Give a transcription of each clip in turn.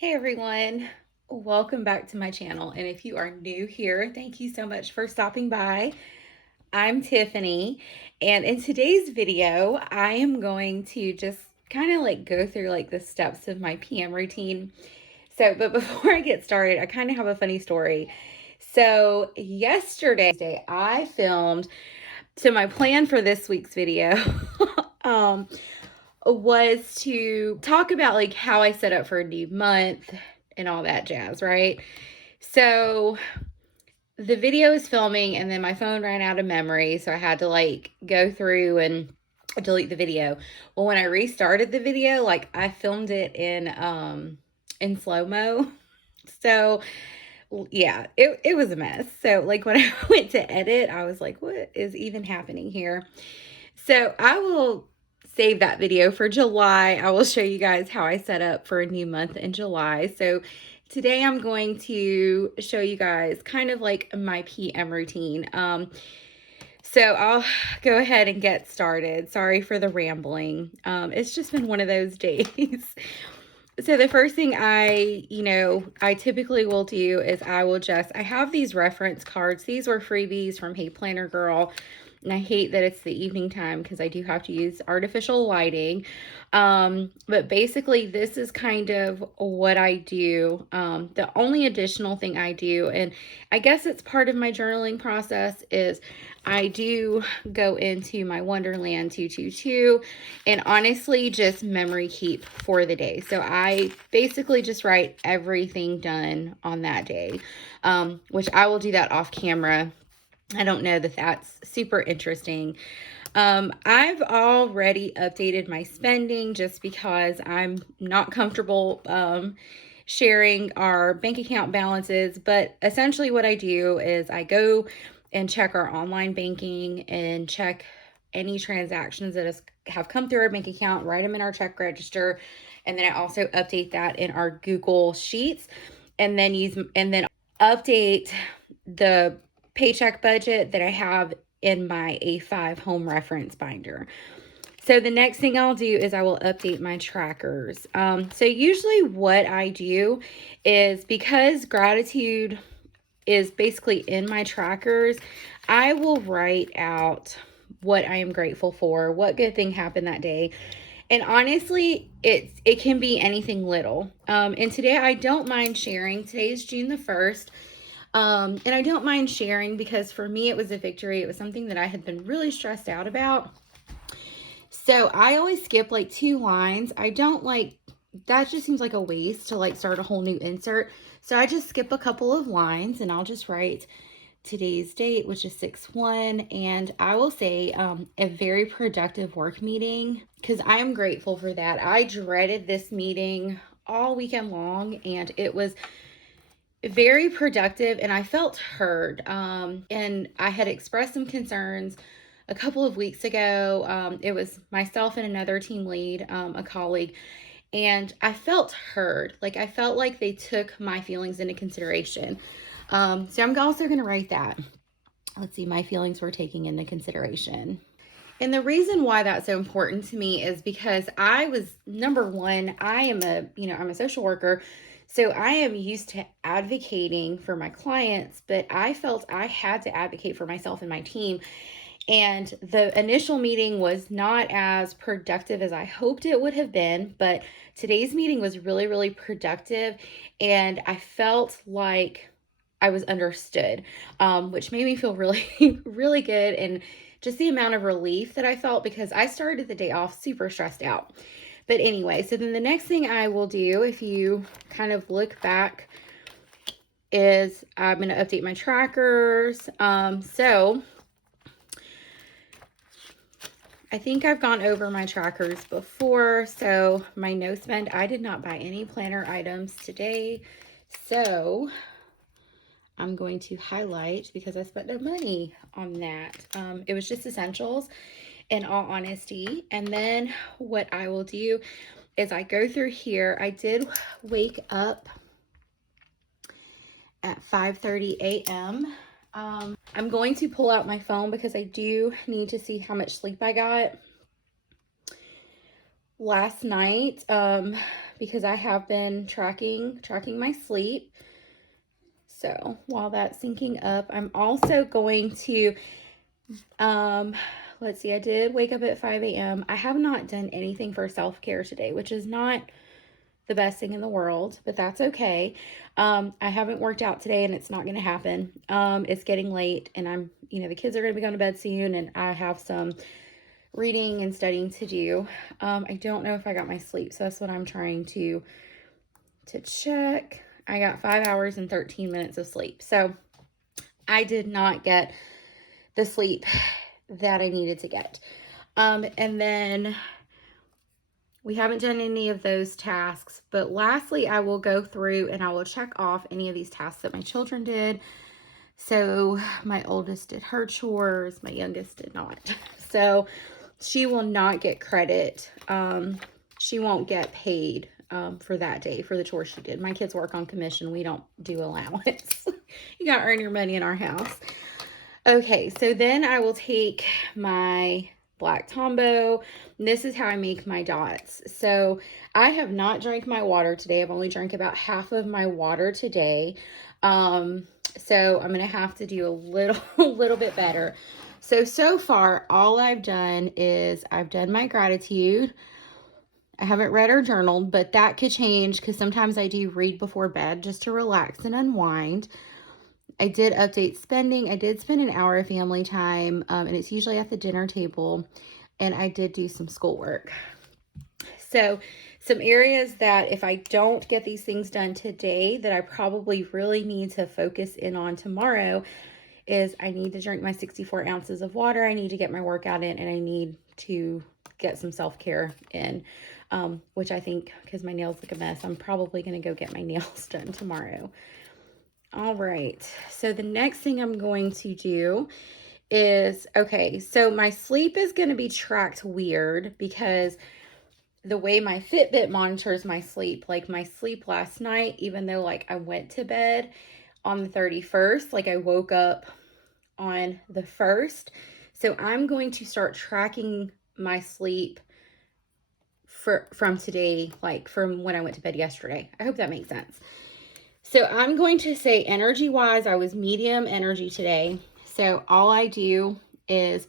Hey everyone, welcome back to my channel. And if you are new here, thank you so much for stopping by. I'm Tiffany, and in today's video, I am going to just kind of like go through like the steps of my PM routine. But before I get started, I kind of have a funny story. So yesterday, I filmed, so my plan for this week's video um, was to talk about like how I set up for a new month and all that jazz, right? So the video is filming and then my phone ran out of memory, so I had to like go through and delete the video. Well, when I restarted the video, like I filmed it in slow-mo. So yeah, it was a mess. So like when I went to edit, I was like, what is even happening here? So I will save that video for July. I will show you guys how I set up for a new month in July. So today I'm going to show you guys kind of like my PM routine. So I'll go ahead and get started. Sorry for the rambling. It's just been one of those days. So the first thing I typically will do is I have these reference cards. These were freebies from Hey Planner Girl. And I hate that it's the evening time because I do have to use artificial lighting. But basically this is kind of what I do. The only additional thing I do, and I guess it's part of my journaling process, is I do go into my Wonderland 222 and honestly just memory keep for the day. So I basically just write everything done on that day, which I will do that off camera. I don't know that that's super interesting. I've already updated my spending just because I'm not comfortable sharing our bank account balances. But essentially what I do is I go and check our online banking and check any transactions that have come through our bank account, write them in our check register, and then I also update that in our Google Sheets, and then update the paycheck budget that I have in my A5 home reference binder. So the next thing I'll do is I will update my trackers. So usually what I do is, because gratitude is basically in my trackers, I will write out what I am grateful for, what good thing happened that day. And honestly, it can be anything little. And today I don't mind sharing. Today is June the 1st. And I don't mind sharing because for me it was a victory. It was something that I had been really stressed out about. So I always skip like 2 lines. I don't like, that just seems like a waste to like start a whole new insert. So I just skip a couple of lines and I'll just write today's date, which is 6/1, and I will say a very productive work meeting, because I am grateful for that. I dreaded this meeting all weekend long and it was very productive and I felt heard. And I had expressed some concerns a couple of weeks ago. It was myself and another team lead, a colleague, and I felt heard. Like I felt like they took my feelings into consideration. So I'm also going to write that. Let's see, my feelings were taken into consideration. And the reason why that's so important to me is because I was, number one, I'm a social worker. So I am used to advocating for my clients, but I felt I had to advocate for myself and my team. And the initial meeting was not as productive as I hoped it would have been, but today's meeting was really, really productive. And I felt like I was understood, which made me feel really, really good. And just the amount of relief that I felt, because I started the day off super stressed out. But anyway, so then the next thing I will do, if you kind of look back, is I'm going to update my trackers. So I think I've gone over my trackers before. So my no spend, I did not buy any planner items today. So I'm going to highlight because I spent no money on that. It was just essentials, in all honesty. And then what I will do is I go through here. I did wake up at 5:30 a.m. I'm going to pull out my phone because I do need to see how much sleep I got last night, because I have been tracking my sleep. So while that's syncing up, I'm also going to, let's see, I did wake up at 5 a.m. I have not done anything for self-care today, which is not the best thing in the world, but that's okay. I haven't worked out today and it's not going to happen. It's getting late and I'm, the kids are going to be going to bed soon and I have some reading and studying to do. I don't know if I got my sleep, so that's what I'm trying to check. I got 5 hours and 13 minutes of sleep. So I did not get the sleep that I needed to get. And then we haven't done any of those tasks, but lastly, I will go through and I will check off any of these tasks that my children did. So my oldest did her chores, my youngest did not. So she will not get credit. She won't get paid for that day for the chores she did. My kids work on commission. We don't do allowance. You got to earn your money in our house. Okay, so then I will take my black Tombow. This is how I make my dots. So I have not drank my water today. I've only drank about half of my water today. So I'm going to have to do a little bit better. So far, all I've done is I've done my gratitude. I haven't read or journaled, but that could change because sometimes I do read before bed just to relax and unwind. I did update spending. I did spend an hour of family time, and it's usually at the dinner table, and I did do some schoolwork. So some areas that if I don't get these things done today that I probably really need to focus in on tomorrow is I need to drink my 64 ounces of water. I need to get my workout in, and I need to get some self-care in, which I think, because my nails look a mess, I'm probably going to go get my nails done tomorrow. All right, so the next thing I'm going to do is, okay, so my sleep is going to be tracked weird because the way my Fitbit monitors my sleep, like my sleep last night, even though like I went to bed on the 31st, like I woke up on the 1st. So I'm going to start tracking my sleep from today, like from when I went to bed yesterday. I hope that makes sense. So I'm going to say energy-wise, I was medium energy today. So all I do is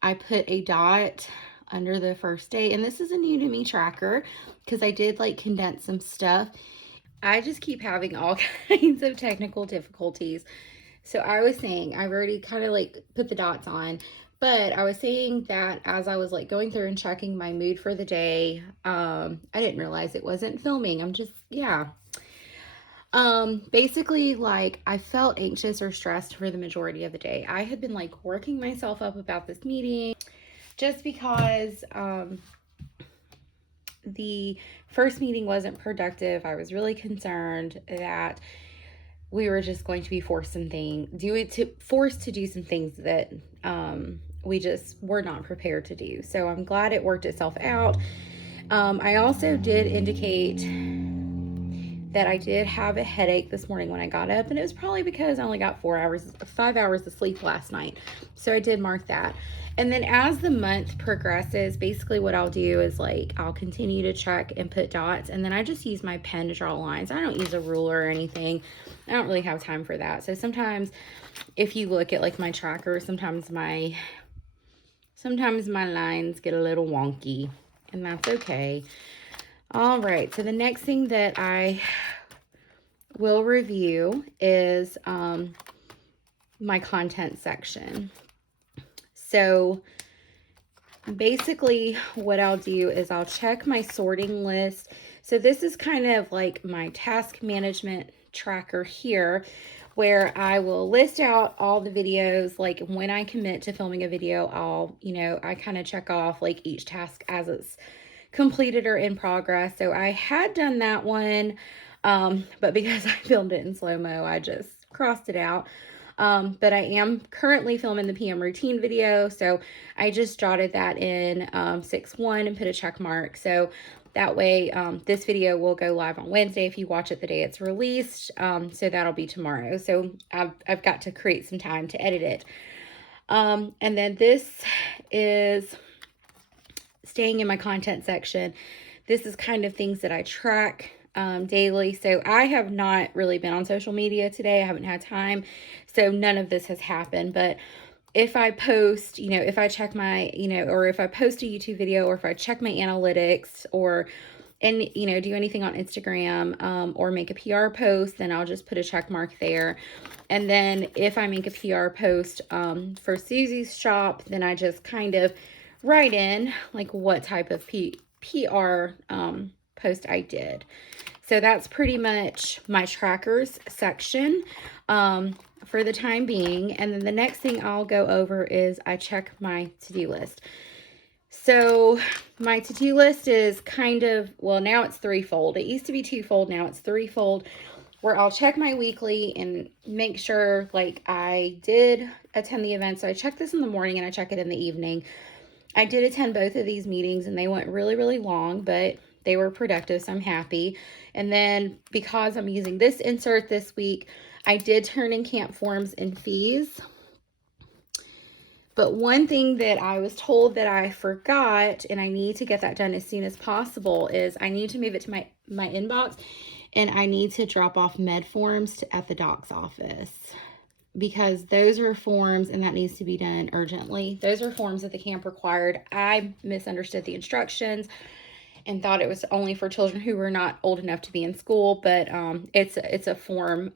I put a dot under the first day. And this is a new to me tracker because I did like condense some stuff. I just keep having all kinds of technical difficulties. So I was saying, I've already kind of like put the dots on, but I was saying that as I was like going through and checking my mood for the day, I didn't realize it wasn't filming. I'm just, yeah. Basically, like, I felt anxious or stressed for the majority of the day. I had been like working myself up about this meeting just because the first meeting wasn't productive. I was really concerned that we were just going to be forced to do some things that we just were not prepared to do. So I'm glad it worked itself out. I also did indicate that I did have a headache this morning when I got up, and it was probably because I only got 5 hours of sleep last night. So I did mark that. And then as the month progresses, basically what I'll do is like, I'll continue to check and put dots, and then I just use my pen to draw lines. I don't use a ruler or anything. I don't really have time for that. So sometimes if you look at like my tracker, sometimes my lines get a little wonky, and that's okay. All right, so the next thing that I will review is my content section. So basically what I'll do is I'll check my sorting list. So this is kind of like my task management tracker here, where I will list out all the videos. Like when I commit to filming a video, I kind of check off like each task as it's completed or in progress. So I had done that one, but because I filmed it in slow-mo, I just crossed it out. But I am currently filming the PM routine video, so I just jotted that in 6-1 and put a check mark. So that way, this video will go live on Wednesday if you watch it the day it's released. So that'll be tomorrow. So I've got to create some time to edit it. And then this is staying in my content section. this is kind of things that I track daily. So I have not really been on social media today. I haven't had time. So none of this has happened. But if I post, if I check my, or if I post a YouTube video, or if I check my analytics, or do anything on Instagram, or make a PR post, then I'll just put a check mark there. And then if I make a PR post for Suzee's shop, then I just kind of write in like what type of PR post I did. So that's pretty much my trackers section for the time being. And then the next thing I'll go over is I check my to-do list. So my to-do list is kind of, well, now it's threefold. It used to be twofold, now it's threefold, where I'll check my weekly and make sure like I did attend the event. So I check this in the morning and I check it in the evening. I did attend both of these meetings and they went really, really long, but they were productive, so I'm happy. And then because I'm using this insert this week, I did turn in camp forms and fees. But one thing that I was told that I forgot, and I need to get that done as soon as possible, is I need to move it to my inbox, and I need to drop off med forms at the doc's office, because those are forms, and that needs to be done urgently. Those are forms that the camp required. I misunderstood the instructions and thought it was only for children who were not old enough to be in school, but it's a form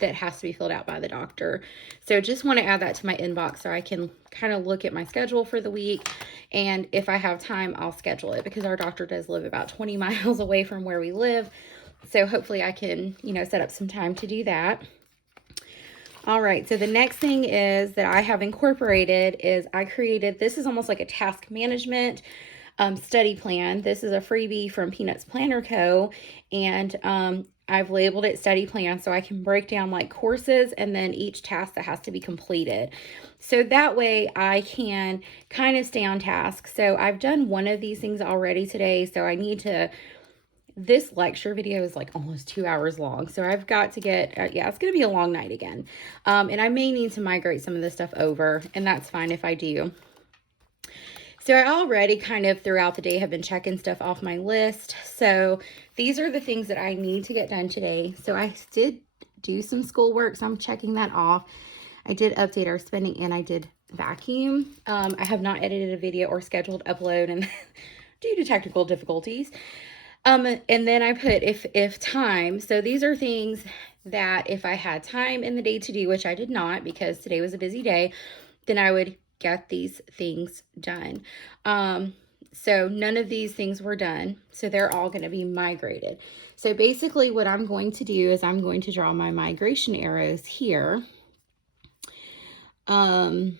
that has to be filled out by the doctor. So just want to add that to my inbox so I can kind of look at my schedule for the week, and if I have time, I'll schedule it, because our doctor does live about 20 miles away from where we live. So hopefully I can, set up some time to do that. All right, so the next thing is that I have incorporated is I created, this is almost like a task management study plan. This is a freebie from Peanuts Planner Co. And I've labeled it study plan so I can break down like courses and then each task that has to be completed. So that way I can kind of stay on task. So I've done one of these things already today. So I need to, this lecture video is like almost 2 hours long. So I've got to get, yeah, it's going to be a long night again. And I may need to migrate some of this stuff over, and that's fine if I do. So I already kind of throughout the day have been checking stuff off my list. So these are the things that I need to get done today. So I did do some schoolwork, so I'm checking that off. I did update our spending and I did vacuum. I have not edited a video or scheduled upload and due to technical difficulties. And then I put if time. So these are things that if I had time in the day to do, which I did not because today was a busy day, then I would get these things done. So none of these things were done. So they're all going to be migrated. So basically what I'm going to do is I'm going to draw my migration arrows here. And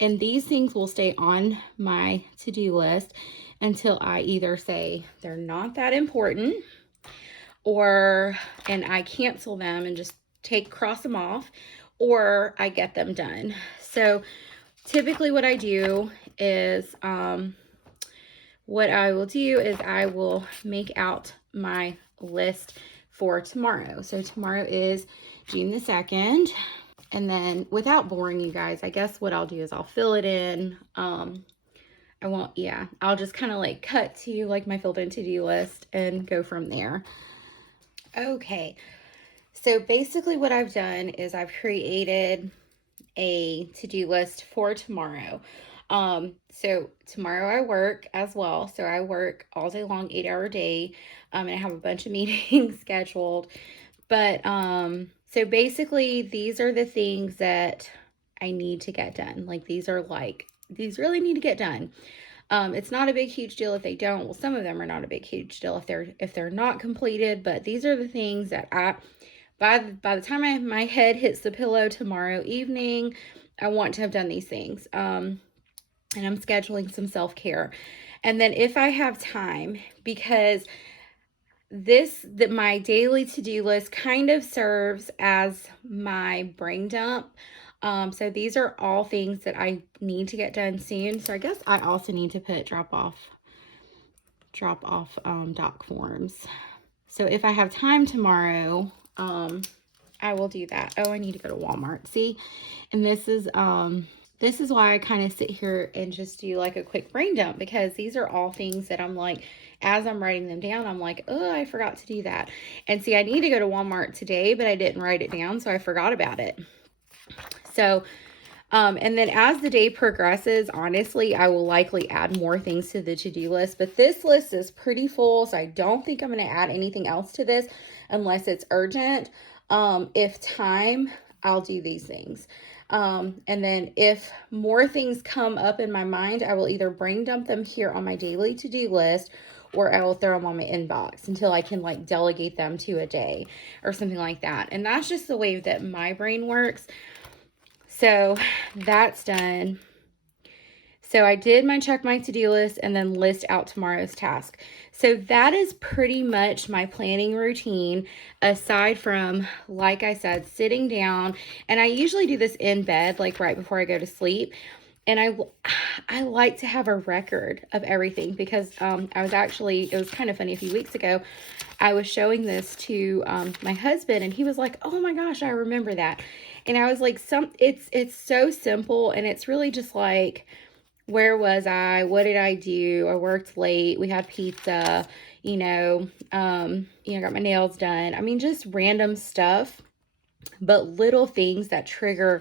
these things will stay on my to-do list until I either say they're not that important and I cancel them and just cross them off, or I get them done. So typically what I do is, I will make out my list for tomorrow. So tomorrow is June the 2nd. And then without boring you guys, I guess what I'll do is I'll fill it in. I'll just kind of like cut to like my filled in to-do list and go from there. Okay. So basically what I've done is I've created a to-do list for tomorrow. So tomorrow I work as well. So I work all day long, 8-hour day. And I have a bunch of meetings scheduled. But, so basically these are the things that I need to get done. Like these really need to get done. It's not a big, huge deal if they don't. Well, some of them are not a big, huge deal if they're not completed, but these are the things that by the time my head hits the pillow tomorrow evening, I want to have done these things. And I'm scheduling some self-care. And then if I have time, because my daily to-do list kind of serves as my brain dump. So these are all things that I need to get done soon. So I guess I also need to put drop off doc forms. So if I have time tomorrow, I will do that. Oh, I need to go to Walmart. See, and this is why I kind of sit here and just do like a quick brain dump, because these are all things that I'm like as I'm writing them down, I'm like, oh, I forgot to do that. And see, I need to go to Walmart today, but I didn't write it down, so I forgot about it. So, and then as the day progresses, honestly, I will likely add more things to the to-do list, but this list is pretty full, so I don't think I'm going to add anything else to this unless it's urgent. If time, I'll do these things. And then if more things come up in my mind, I will either brain dump them here on my daily to-do list, or I will throw them on my inbox until I can like delegate them to a day or something like that. And that's just the way that my brain works. So that's done. So I did check my to-do list and then list out tomorrow's task. So that is pretty much my planning routine, aside from, like I said, sitting down. And I usually do this in bed, like right before I go to sleep. And I like to have a record of everything, because it was kind of funny, a few weeks ago, I was showing this to my husband, and he was like, oh my gosh, I remember that. And I was like, it's so simple, and it's really just like, where was I? What did I do? I worked late. We had pizza, got my nails done. I mean, just random stuff, but little things that trigger,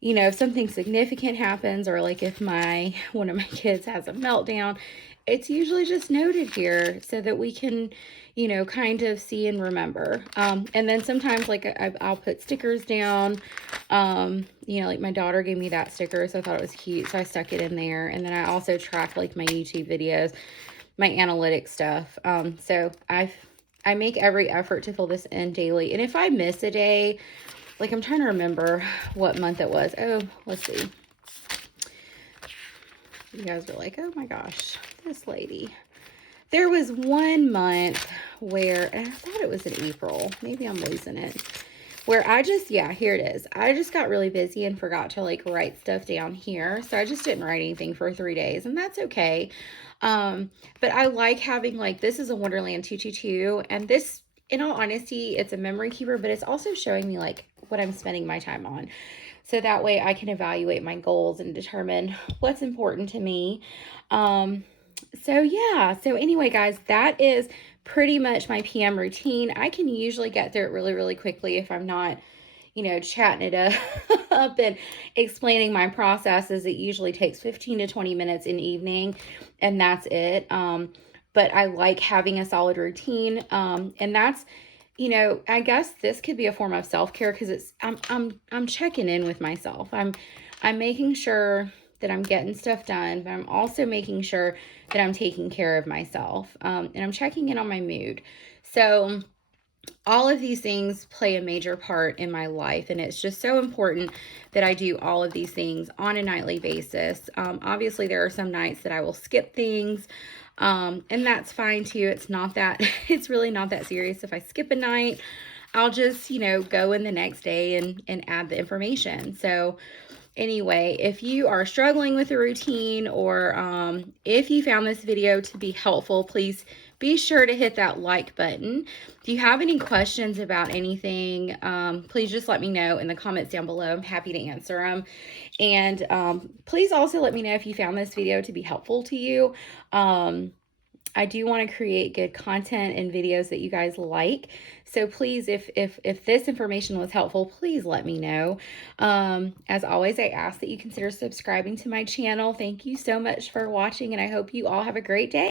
if something significant happens, or like if one of my kids has a meltdown, it's usually just noted here so that we can, kind of see and remember. And then sometimes like I'll put stickers down. Like my daughter gave me that sticker, so I thought it was cute, so I stuck it in there. And then I also track like my YouTube videos, my analytics stuff. So I make every effort to fill this in daily. And if I miss a day, like I'm trying to remember what month it was. Oh, let's see. You guys were like, oh my gosh, this lady. There was one month where, and I thought it was in April, maybe I'm losing it, where here it is. I just got really busy and forgot to like write stuff down here. So I just didn't write anything for 3 days, and that's okay. But I like having like, this is a Wonderland 222, and this, in all honesty, it's a memory keeper, but it's also showing me like what I'm spending my time on. So that way I can evaluate my goals and determine what's important to me. So yeah, so anyway, guys, that is pretty much my PM routine. I can usually get through it really, really quickly if I'm not, chatting it up and explaining my processes. It usually takes 15 to 20 minutes in the evening, and that's it. But I like having a solid routine. And that's, I guess this could be a form of self-care, because I'm checking in with myself. I'm making sure that I'm getting stuff done, but I'm also making sure that I'm taking care of myself. And I'm checking in on my mood. So all of these things play a major part in my life, and it's just so important that I do all of these things on a nightly basis. Obviously, there are some nights that I will skip things, and that's fine too. It's really not that serious. If I skip a night, I'll just, go in the next day and add the information. So anyway, if you are struggling with a routine, or if you found this video to be helpful, please be sure to hit that like button. If you have any questions about anything, please just let me know in the comments down below. I'm happy to answer them. And please also let me know if you found this video to be helpful to you. I do want to create good content and videos that you guys like. So please, if this information was helpful, please let me know. As always, I ask that you consider subscribing to my channel. Thank you so much for watching, and I hope you all have a great day.